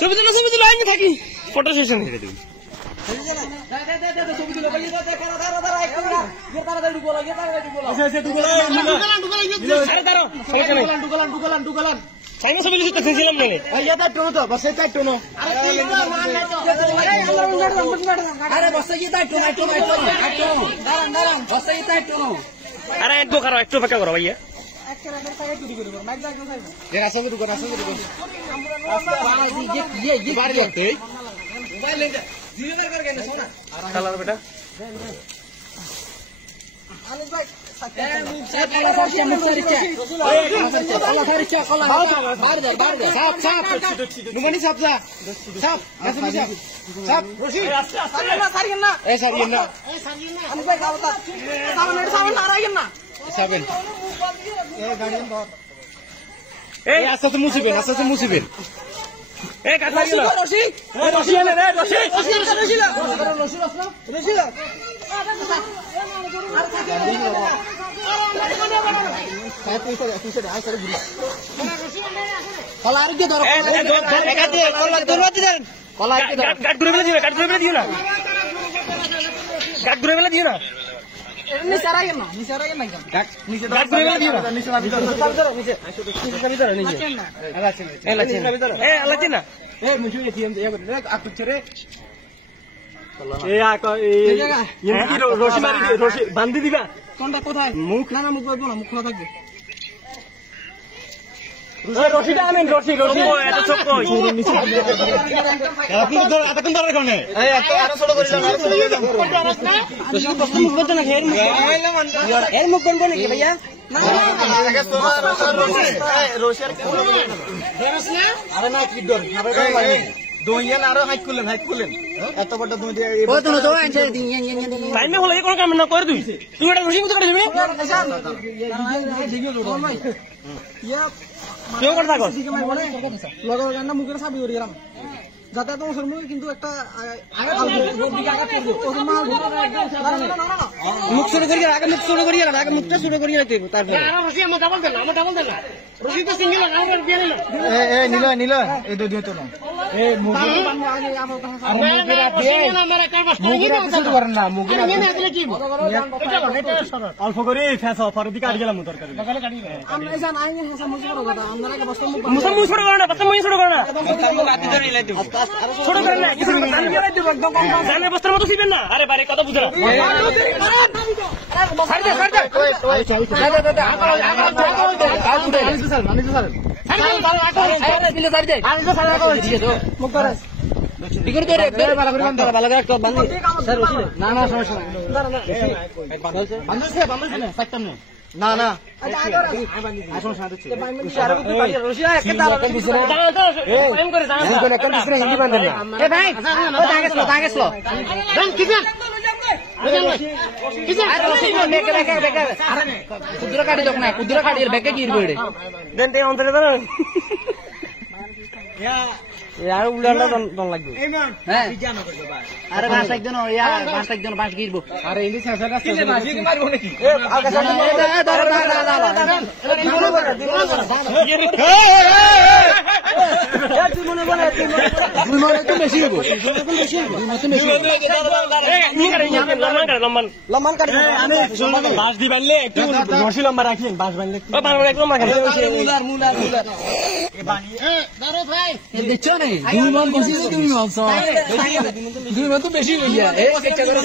ছবি তুলো আইনি থাকি ফটো সেশন করে দিই চাইনা ছবি লিখতে ছিলাম না এটা টোনো তো বসে তাই টোনো আরে বসে কি তাই টোনো দাঁড়ান বসে কি তাই টোনো আরে একটু ফাঁকা করো ভাইয়া মুসিবেন বান্ধি দিবা কোনটা কোথায় মুখ না মুখ বলবো না মুখ খোলা থাকবে রশিটা আনেন রশি এত ছোট এতক্ষণ ধরে কোনে আরো ছোট করে মুখ বলতো না এর মুখ বলবো নাকি ভাইয়া আরে না কি ডর দইয়ান আরো হাইট করলেন এত বড় দই দিয়ে ও তো তো আনছে টাইমে হলো কোন কাম না করে তুই এটা রশি মত করে দিবি ইয়া কেউ করে থাকো লগর গান্না মুখের ছাবি করে গেলাম যাতে তো মুসলমান কিন্তু একটা আগে মুখ শুরু করি আগে মুখ শুরু করি আগে মুখটা শুরু করি তারপর রশি আমি ডাবল দেন রশি তো সিঙ্গেল না দিয়ে নিল নিল এই দুই তো না এই মুখে অল্প করে পরের দিকে আট গেলাম তরকারি বস্তার মতো ছিলেন না আরে বারে কথা বুঝে না না কুদুরা কাটি দোক না কুদুরা কাটি বেকে কি ইরবে দেন তে অন্তরে দাও यार उड़ाला दन লাগবে হ্যাঁ আরে বাস একজন বাস গিরবো আরে ইলি সাসাটা কিলে বাজি কি মারবো নাকি এ আগে সামনে ধর তুই মনে বলে তুই মনে তো বেশি হবো লম্বান কাটি আমি বাস দি বানলে একটু রশি লম্বা রাখেন বাস বানলে একদম রাখেন মুলার এ বানিয়ে দাঁড়ো ভাই দেখছো না দুই মন বেশি তুমি মানছো দুই মন তো বেশি হইয়া এই চেষ্টা করে